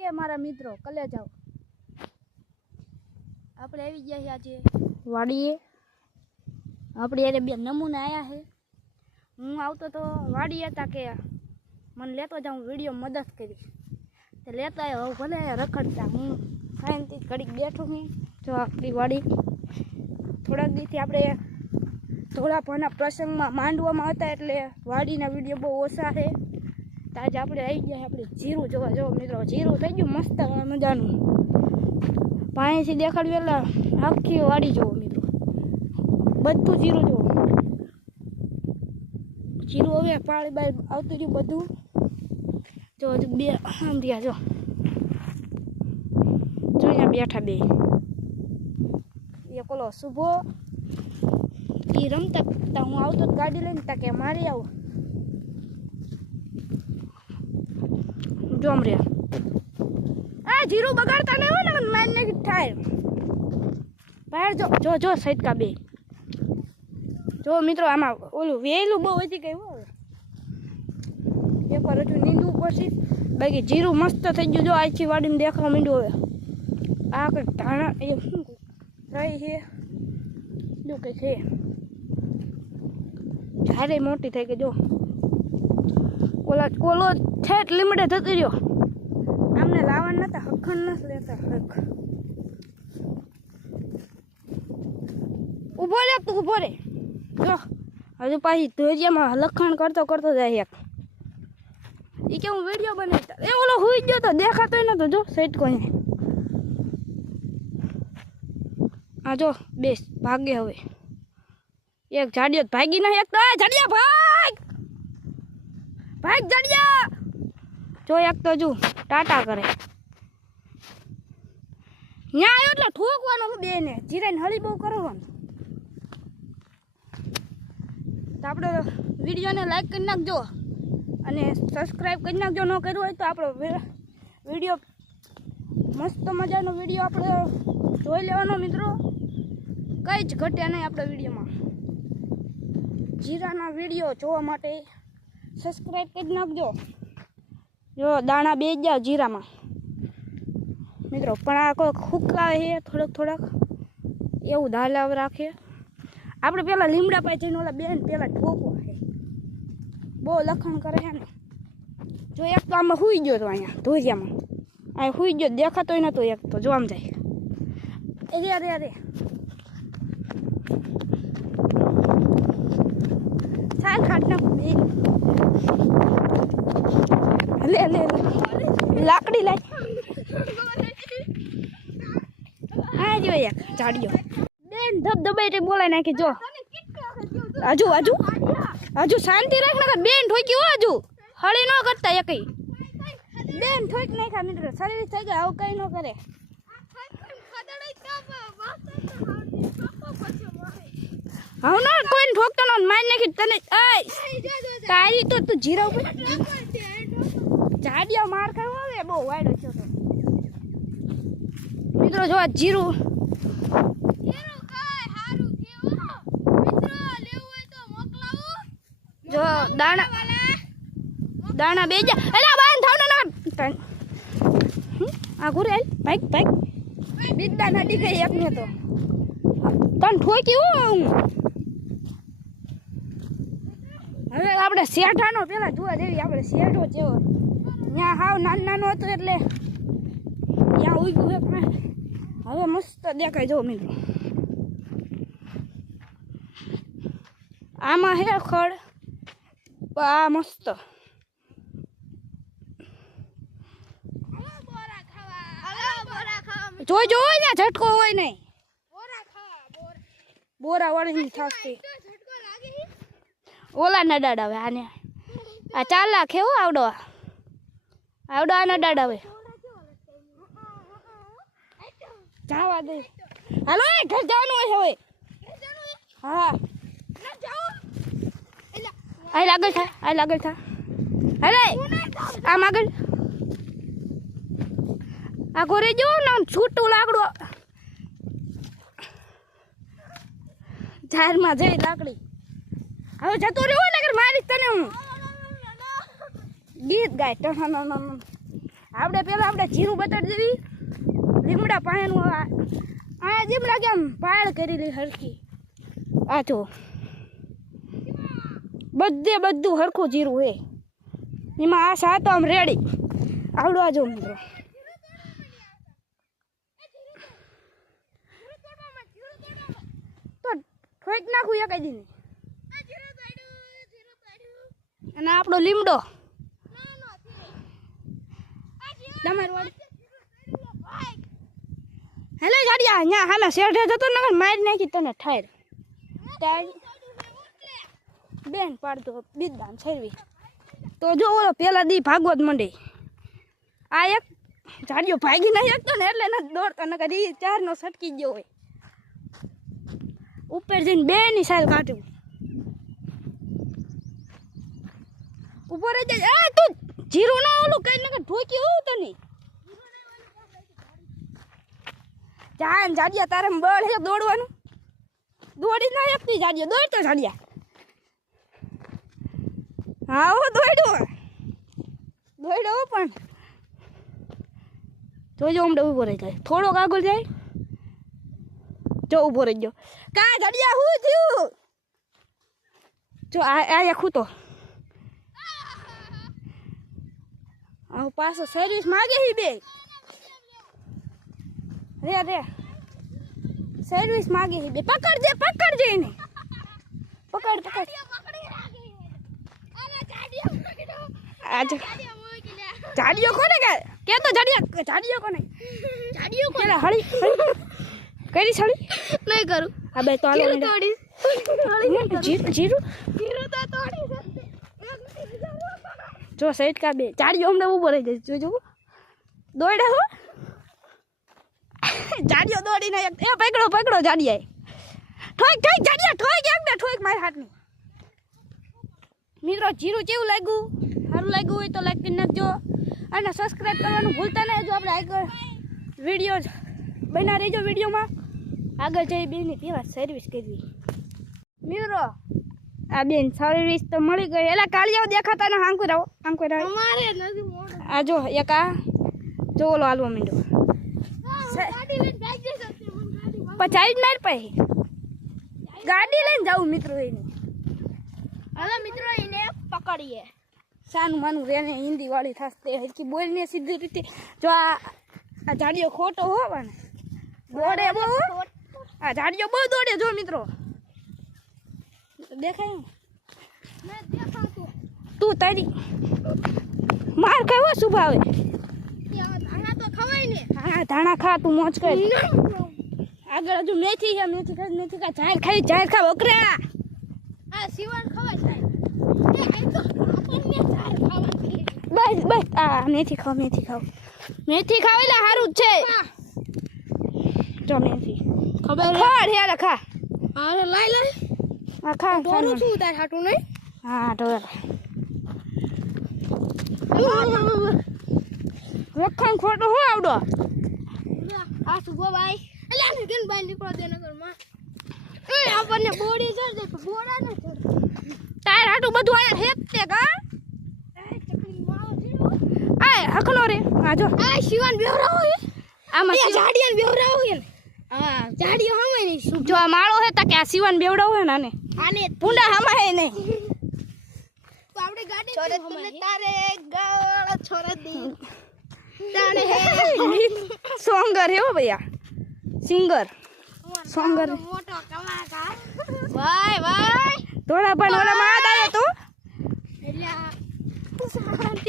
Okay મારા મિત્રો, કલે જાઓ. આપણે આવી ગયા છીએ આજે વાડીએ. આપણે યારે બે નમૂના આવ્યા છે. હું આવતો તો વાડીએ હતા કે મને લેતો જાઉં, વીડિયો મદદ કરી. તે લેતા આવ્યો ભલે રખડતા. હું શાંતિ ઘડીક બેઠો હું જો આપણી વાડી. થોડાક દીથી આપણે થોડા પ્રસંગમાં માંડવામાં હતા એટલે વાડીના વીડિયો બહુ ઓછા છે. તો આજે આપણે આવી ગયા આપણે જીરું. જોવા જો મિત્રો, જીરું થઈ ગયું મસ્ત મજાનું. પાણીથી દેખાડ્યું એટલે આખી વાડી જોવો મિત્રો. બધું જીરું જોવો જીરું હવે પાણી બાય આવતું રહ્યું બધું. જો, હજુ બે, આમ રહ્યા, જો. જો અહીંયા બેઠા બે. એક ઓલો શુભો એ રમતા હું આવતો જ ગાડી લઈને, તા કે મારી આવો. જોમ રહ્યા આ જીરું બગાડતા નહીં હોય ને, મેન ને થાય. બહાર જો જો જો, સૈટકા બે. જો મિત્રો, આમાં ઓલું વેલું બહુ વધી ગયું હવે. એકવાર હજુ નીંદવું પડશે. બાકી જીરું મસ્ત થઈ ગયું. જો આછી વાડીને દેખાવા માંડ્યું હવે. આ કંઈક ધાણા, એ શું રહી છે? જો કંઈક છે. જ્યારે મોટી થઈ ગઈ, જો. ઓલા ઓલો ઠેઠ લીમડે થતી રહ્યો. આમને લાવવા નતા હખણ નથી લેતા હક. ઊભો રે તું ઊભો રે. જો હજુ પાછી ધોરિયામાં લખણ કરતો કરતો જાય એક. એ કે હું વીડિયો બનાવતા. એ ઓલો હુઈ ગયો તો દેખાતો નતો જો સેટ કોઈ આ જો બેસ ભાગે હવે. એક જાડિયો તો ભાગી નહીં એક તો જાડિયા ભાગ! ભાગ જાડિયા! જો એક તો જો, ટાટા કરે. ન્યા આવ્યો એટલે ઠોકવાનો હું બેને. જીરાને હળી બહુ કરવાનો તો આપણે વિડીયોને લાઈક કરી નાખજો અને સબસ્ક્રાઈબ કરી નાખજો. ન કર્યું હોય તો આપણો વીડિયો મસ્ત મજાનો વીડિયો આપણે જોઈ લેવાનો મિત્રો. કંઈ જ ઘટ્યા નહીં આપણા વિડીયોમાં. જીરાના વીડિયો જોવા માટે સબસ્ક્રાઈબ કરી નાખજો. જો દાણા બે ગયા જીરામાં. મિત્રો, પણ આ કોઈ હુકાવે છે થોડોક થોડાક. એવું દાલાવ રાખે. આપણે પેલા લીમડા પાસે જઈને ઓલા બેન પેલા ઠોકો છે બહુ લખણ કરે છે ને. જો એક તો આમાં સુઈ ગયો તો અહીંયા, ધોરિયામાં. અહીંયા સુઈ ગયો, દેખાતોય નતો એક તો, જો આમ જાય. એ અરે રે રે સાલ કાઢ નાખું બે લે લે લાકડી લાય. હા, જો એક ઝાડિયો બેન, ધબ દબાઈ બોલાય નાખી, જો. હજુ આજુ હજુ શાંતિ રાખ ને બેન ઠોકી હજુ? હળી ન કરતા એકઈ બેન ઠોક નાખ્યા, મિત્ર. શરીર થઈ ગયા, આવું કઈ ન કરે. હવે ના, કોઈને ઠોકતો ન મારી નાખી તને તારી તો તું જીરા ઉપર જાડિયા માર ખાવ હવે બહુ વાયડો છે તો. મિત્રો જો આ જીરું. જો દાણા. દાણા બે જા અલા બાન થાવ ના. આ ગુરે ભાઈ ભાઈ. બિદ્દા નડી ગઈ એકને તો. તન ઠોક્યું હવે આપણે શેઠાનો પેલા જોવા જેવી આપણે શેઠો જેવો. ત્યાં હાવ નાનો નાનું હતું એટલે ત્યાં ઉગ્યું હે પણ હવે મસ્ત દેખાય જો મિત્રો. આમાં હે ખડ આ મસ્ત. જોઈ જોઈ ને, ઝટકો હોય નહીં. બોરા વાળી થાકતી. ઓલા ના દાડાવે આને. આ લાખ એવું આવડો આવડો આના હવે. જાવા દે. હાલો ઘર જવાનું હોય હવે. હા. આ લાગલ થા આ લાગલ થા. અરે આમ આગળ આ ઘરે જો ને આમ છૂટું લાકડું. ઝાડમાં જઈ લાકડી. હવે જતો રહ્યો ને મારી તને હું. ગીત ગાય. આપણે પેલા આપણે જીરું બટર દેવી. લીમડા પાણીનું આ લાગે આમ પાળ કરેલી હરખી. આ જો. બધે બધું હરખું જીરું હે. એમાં આ સાતો આમ રેડી. આવડો આ જો મિત્રો. તો ઠોક નાખું એક જ અને આપણો લીમડો તમારું વાળી હેલો જાડિયા, અહીંયા હામે શેઠે જતો ને મારી નાખી તને ઠેર. બેન પાડતો બીજદાન છેરવી. તો જો ઓલો પેલા દી ભાગવત મંડે. આ એક ઝાડિયો ભાગી નહીં શકતો ને એટલે નથી દોડતો ન ઈ ચારનો સટકી ગયો હોય. ઉપર જઈને બે ની સાઈલ કાઢ્યું ઉપર જ તું જીરું ના ઓલું કઈ નકર ઢોકી હોઉં તને. જાન જાડિયા, તારે બળ હે દોડવાનું? દોડી ના એકતી જાડિયો દોડતો જાડિયા. હા, હો, દોડ્યો. દોડ્યો પણ. જોજો હમણાં ઊભો રહી જાય. થોડોક આગળ જાય. જો ઊભો રહી ગયો. કા, જાડિયા, હું થયું? જો, આ આ ખૂતો આ પાછો સર્વિસ માગે હી બે. રે રે. સર્વિસ માગે હી બે. પકડજે પકડજે એને. પકડ પકડ. આજે જાડિયો કોને કે? કે તો જાડિયા જાડિયો કોને? જાડિયો કોને? હળી હળી. કરી છળી નહીં કરું. આ બે તો આલો જીરું મેંડા. તોડીશ. જીરું જીરું? જીરું તો તોડીશ. જો સૈદ કા બે. જાડિયો અમને ઊભો રહી જાય. જોજો દોડે હો. જાડિયો દોડીને એ પકડો પકડો જાડીએ ઠોક ઠોક જાડિયા ઠોક એમ ને ઠોક મારી હાથની. મિત્રો, જીરું કેવું લાગ્યું? સારું લાગ્યું હોય તો લાઈક કરી નાખજો. અને સબસ્ક્રાઈબ કરવાનું ભૂલતા નહીં. જો આપણે આગળ વીડિયો બના રહેજો વિડીયોમાં. આગળ જઈ બેની પહેલાં સર્વિસ કરવી મિત્રો આ બેન સારી રીસ તો મળી ગઈ. એટલે કાળિયાઓ દેખાતા ને આંકુ રાવો આંકુ રાવો. આ જો એક આ. જો ઓલો હાલવો મીંડો. પચાઈ જ ના પછી. ગાડી લઈને જાઉં મિત્રો એને. હવે મિત્રો એને પકડીએ. સાનું માનું રેને હિન્દી વાળી થશે હરકી બોલીને સીધી રીતે. જો આ આ ઝાડીઓ ખોટો હોવા ને દોડે બહુ. આ ઝાડીઓ બહુ દોડે જો મિત્રો. દેખાય તું તારી માર ખાવો શું ભાવે ત્યાં ધાણા તો ખવાય ને. હા ધાણા ખા તું મોજ કર. આગળ હજુ મેથી છે મેથી ખાઈ મેથી ખા ઝાડ ખાઈ ઝાડ ખા બકરા આ સીવણ ખવાય સાહેબ. બસ બસ. આ મેથી ખાવ મેથી ખાવ. મેથી ખાવ એટલે સારું જ છે. જો મેથી. ખબર ખા હેલા ખા. અરે લાઈ લાઈ આ ખા દોરું. છું તાર હાટું નહીં? હા ઢોર વખાણ ખોટો હો આવડો? આ સુભો ભાઈ. એટલે આને કેમ બાઈ નીકળો દે નગર એ આપણને બોડી જર દે બોડા ને તાર હાટું બધું આયા હેત તે કા આ હખલો રે. આ જો. આ શિવાન બેવરાવો હે. આમાં એ ઝાડિયાને બેવરાવો હે હા. ઝાડિયો હમે નહીં જો આ માળો હે તા કે આ સિવાન બેવડાવ હે ને આને. આને પુંડા હમા હે નહીં. તો આપણે ગાડી છોરે તને તારે ગાવાળા છોરે દી તાણે હે. સોંગર હે ઓ ભૈયા. સિંગર. સોંગર. મોટો કલાકાર ભાઈ ભાઈ થોડા પણ ઓલા માં આવ્યો તો. એટલે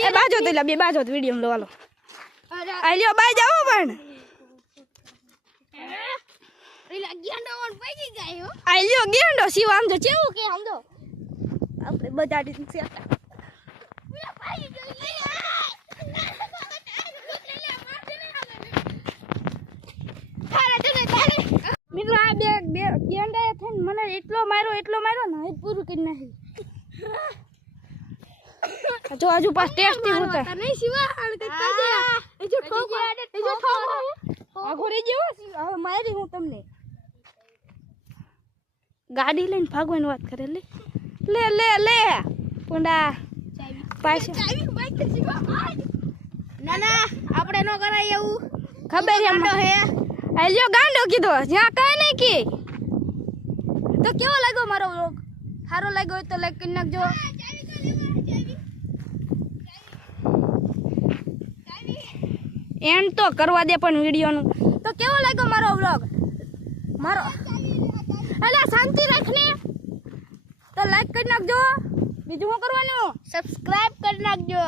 એ બાજો તો બે બાજો તો વીડિયો લો હાલો અરે આ લ્યો બાઈ જાવો પણ. ગેંડો વન પૈકી ગયો આ લ્યો ગેંડો શિવ આમ જો ચેવું કે આમ જો આપણે બધા મિત્રો આ બે બે ગેંડા થઈને મને એટલો માર્યો એટલો માર્યો ને હજ પૂરું કરી નાખી. જો હજુ પાસ ટેસ્ટી હોતા નહીં શિવા આને કઈ કાજે એ જો ઠોકો એ જો ઠોકો આ ઘોડી જેવો હવે મારી હું તમને. ગાડી લઈને ભાગવાની વાત કરે લે લે લે લે પુંડા પાછા ના ના આપણે ન કરાય એવું ખબર ગાંડો. હે આલ્યો ગાંડો કીધો જ્યાં કાંઈ નહીં કી તો કેવો લાગ્યો મારો વ્લોગ સારો લાગ્યો હોય તો લાઈક કરી નાખજો એન્ડ તો કરવા દે પણ વિડીયોનું તો કેવો લાગ્યો મારો વ્લોગ મારો અલા શાંતિ રાખને. તો લાઈક કરી નાખજો. બીજું શું કરવાનું? સબસ્ક્રાઇબ કરી નાખજો.